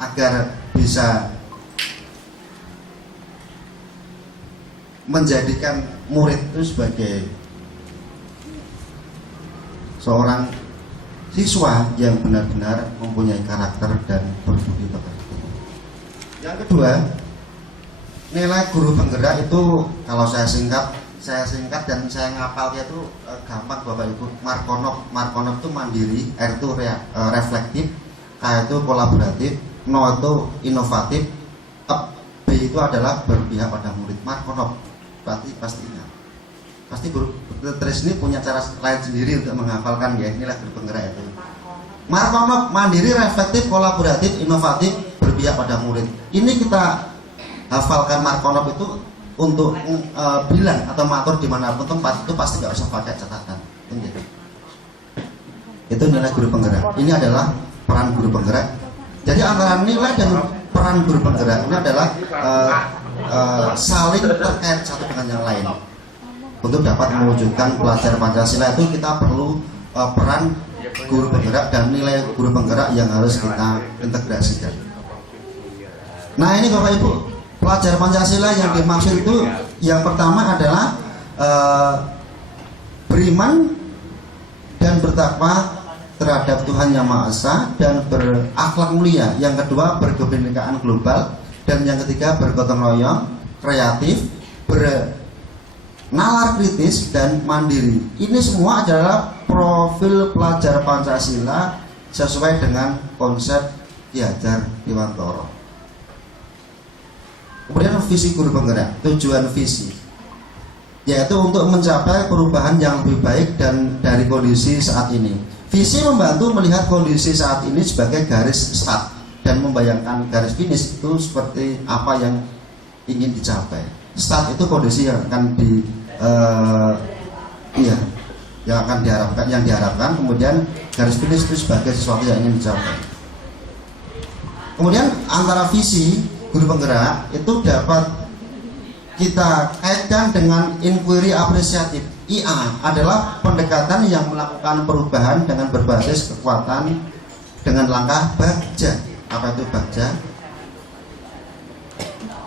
agar bisa menjadikan murid itu sebagai seorang siswa yang benar-benar mempunyai karakter dan berbudi pekerti. Yang kedua, nilai guru penggerak itu kalau saya singkat dan saya ngapalnya itu gampang Bapak Ibu. Markonov itu mandiri, R itu reflektif, K itu kolaboratif, No itu inovatif, B itu adalah berpihak pada murid. Markonov pasti ingat. Pasti guru Tris ini punya cara lain sendiri untuk menghafalkan ya, inilah guru penggerak itu. Markonov mandiri, reflektif, kolaboratif, inovatif, berpihak pada murid. Ini kita hafalkan Markonov itu untuk bilang atau matur dimanapun tempat itu pasti nggak usah pakai catatan. Itu nilai guru penggerak. Ini adalah peran guru penggerak. Jadi antara nilai dan peran guru penggerak ini adalah saling terkait satu dengan yang lain. Untuk dapat mewujudkan pelajar Pancasila itu kita perlu peran guru penggerak dan nilai guru penggerak yang harus kita integrasikan. Nah ini Bapak Ibu, pelajar Pancasila yang dimaksud itu yang pertama adalah beriman dan bertakwa terhadap Tuhan Yang Maha Esa dan berakhlak mulia. Yang kedua, berkebinekaan global. Dan yang ketiga, bergotong royong, kreatif, bernalar kritis, dan mandiri. Ini semua adalah profil pelajar Pancasila sesuai dengan konsep Ki Hajar Dewantara. Kemudian visi guru penggerak, tujuan visi yaitu untuk mencapai perubahan yang lebih baik dan dari kondisi saat ini. Visi membantu melihat kondisi saat ini sebagai garis start dan membayangkan garis finish itu seperti apa yang ingin dicapai. Start itu kondisi yang akan yang diharapkan, kemudian garis finish itu sebagai sesuatu yang ingin dicapai. Kemudian antara visi guru penggerak itu dapat kita kaitkan dengan inquiry apresiatif. IA adalah pendekatan yang melakukan perubahan dengan berbasis kekuatan dengan langkah bagja. Apa itu bagja?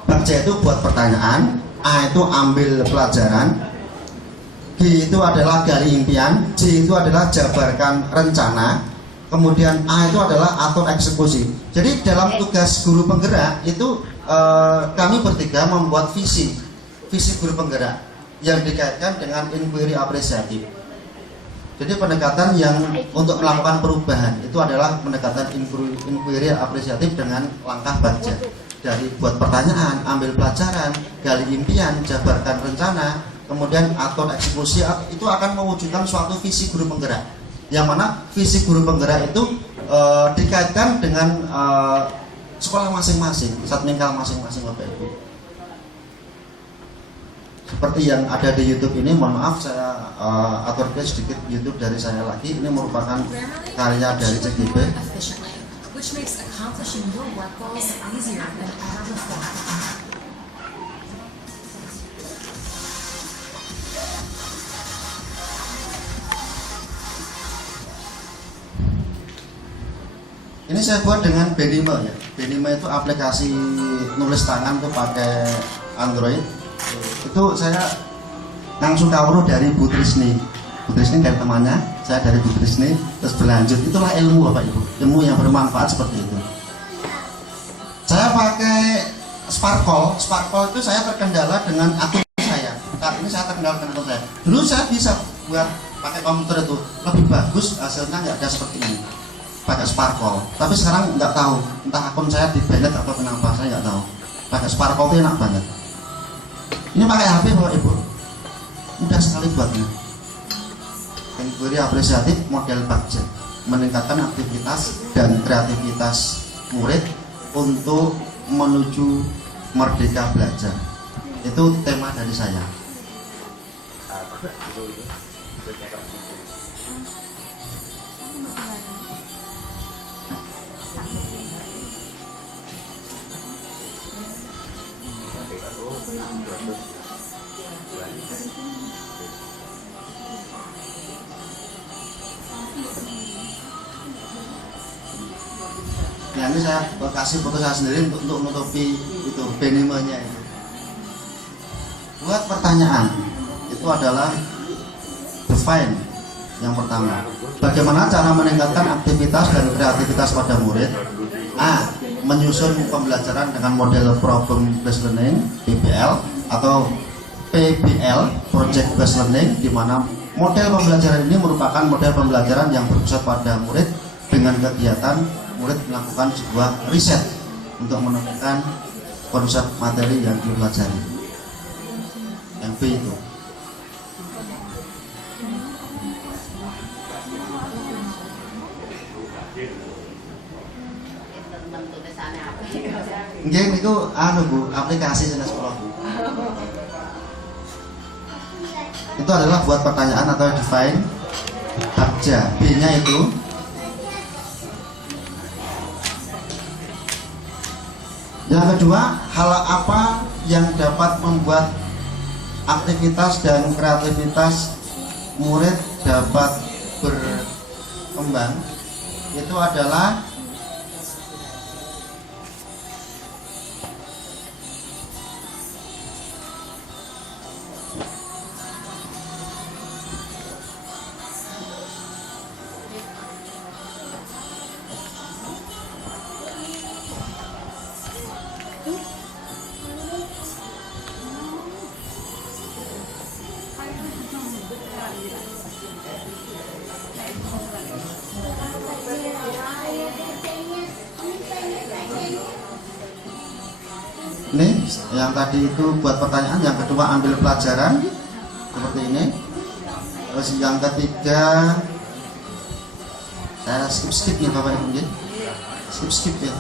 Bagja itu buat pertanyaan, A itu ambil pelajaran, G itu adalah gali impian, J itu adalah jabarkan rencana, kemudian A itu adalah atur eksekusi. Jadi dalam tugas guru penggerak itu kami bertiga membuat visi guru penggerak yang dikaitkan dengan inquiry apresiatif. Jadi pendekatan yang untuk melakukan perubahan itu adalah pendekatan inquiry apresiatif dengan langkah bagja. Dari buat pertanyaan, ambil pelajaran, gali impian, jabarkan rencana, kemudian atur eksekusi, itu akan mewujudkan suatu visi guru penggerak. Yang mana visi guru penggerak itu dikaitkan dengan sekolah masing-masing, satmingkal masing-masing Bapak Ibu. Seperti yang ada di YouTube ini, mohon maaf saya aturkan sedikit YouTube dari saya lagi. Ini merupakan karya dari CGP. Which makes accomplishing your work goals easier than ever before. Ini saya buat dengan Benima ya. Benima itu aplikasi nulis tangan tuh pakai Android. Itu saya langsung kawruh dari Bu Trisni. Bu Trisni dari temannya, saya dari Bu Trisni, terus berlanjut. Itulah ilmu Bapak Ibu, ilmu yang bermanfaat seperti itu. Saya pakai Sparkle itu saya terkendala dengan akun saya. Saat ini saya terkendala dengan akun saya. Dulu saya bisa buat pakai komputer itu lebih bagus, hasilnya nggak ada seperti ini pakai Sparkle. Tapi sekarang nggak tahu, entah akun saya di banned atau kenapa, saya nggak tahu. Pakai Sparkle itu enak banget. Ini pakai HP Bapak Ibu, mudah sekali buatnya. Inquiry apresiatif model budget, meningkatkan aktivitas dan kreativitas murid untuk menuju merdeka belajar. Itu tema dari saya. Nah, ini saya kasih foto saya sendiri untuk menutupi itu benimenya itu. Buat pertanyaan itu adalah define yang pertama. Bagaimana cara meningkatkan aktivitas dan kreativitas pada murid? A. Menyusun pembelajaran dengan model problem based learning (PBL) atau PBL (Project Based Learning), di mana model pembelajaran ini merupakan model pembelajaran yang berpusat pada murid dengan kegiatan murid melakukan sebuah riset untuk menemukan konsep materi yang dipelajari. Yang B itu. Nggih niku Bu, aplikasi jenis sekolah Bu. Itu adalah buat pertanyaan atau define Bagja. B-nya itu yang kedua, hal apa yang dapat membuat aktivitas dan kreativitas murid dapat berkembang? Itu adalah ini yang tadi itu buat pertanyaan, yang kedua ambil pelajaran seperti ini, terus yang ketiga saya skip nih Bapak Ibu ya, skip ya.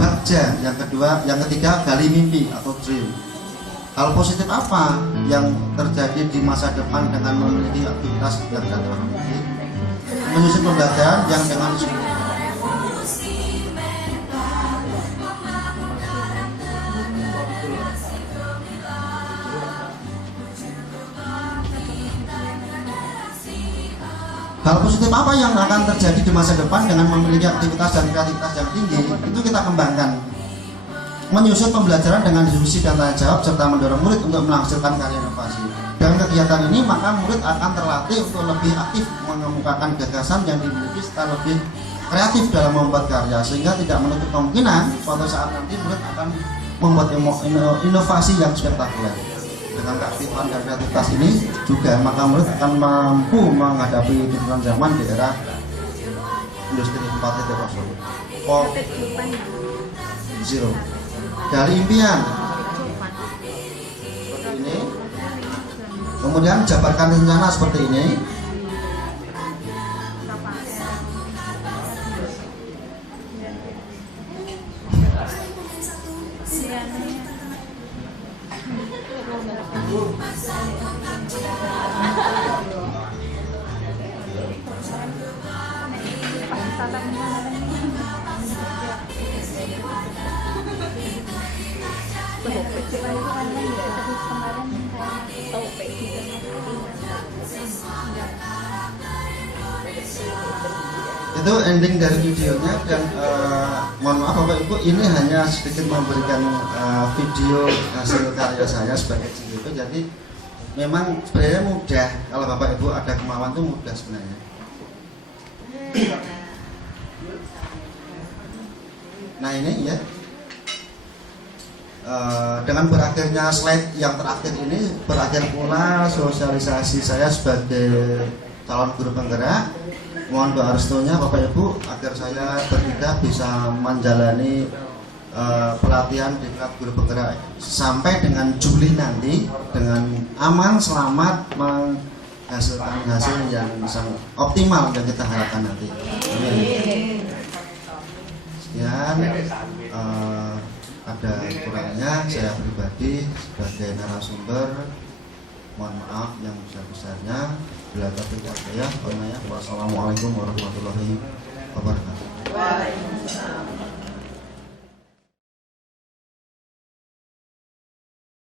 Bagja yang kedua, yang ketiga gali mimpi atau dream. Hal positif apa yang terjadi di masa depan dengan memiliki aktivitas yang dapat menyusun pembelajaran yang dengan hal positif apa yang akan terjadi di masa depan dengan memiliki aktivitas dan kreativitas yang tinggi, itu kita kembangkan. Menyusun pembelajaran dengan diskusi dan tanya jawab serta mendorong murid untuk menghasilkan karya inovasi. Dengan kegiatan ini maka murid akan terlatih untuk lebih aktif mengemukakan gagasan yang dimiliki serta lebih kreatif dalam membuat karya, sehingga tidak menutup kemungkinan suatu saat nanti murid akan membuat inovasi yang spektakuler. Dengan keaktifan dan kreativitas ini juga maka murid akan mampu menghadapi tuntutan zaman di era industri 4.0. Dari impian seperti ini, kemudian jabarkan rencana seperti ini. Itu ending dari videonya dan mohon maaf Bapak Ibu, ini hanya sedikit memberikan video hasil karya saya sebagai CGP. Jadi memang sebenarnya mudah, kalau Bapak Ibu ada kemauan itu mudah sebenarnya. Nah ini ya, dengan berakhirnya slide yang terakhir ini berakhir pula sosialisasi saya sebagai calon guru penggerak. Mohon doa restunya Bapak Ibu agar saya bertiga bisa menjalani pelatihan di tingkat guru penggerak sampai dengan Juli nanti dengan aman, selamat, menghasilkan hasil yang sangat optimal yang kita harapkan nanti. Amin. Sekian, ada kurangnya saya pribadi sebagai narasumber mohon maaf yang besar-besarnya. Bila tertinggal saya, wassalamualaikum warahmatullahi wabarakatuh.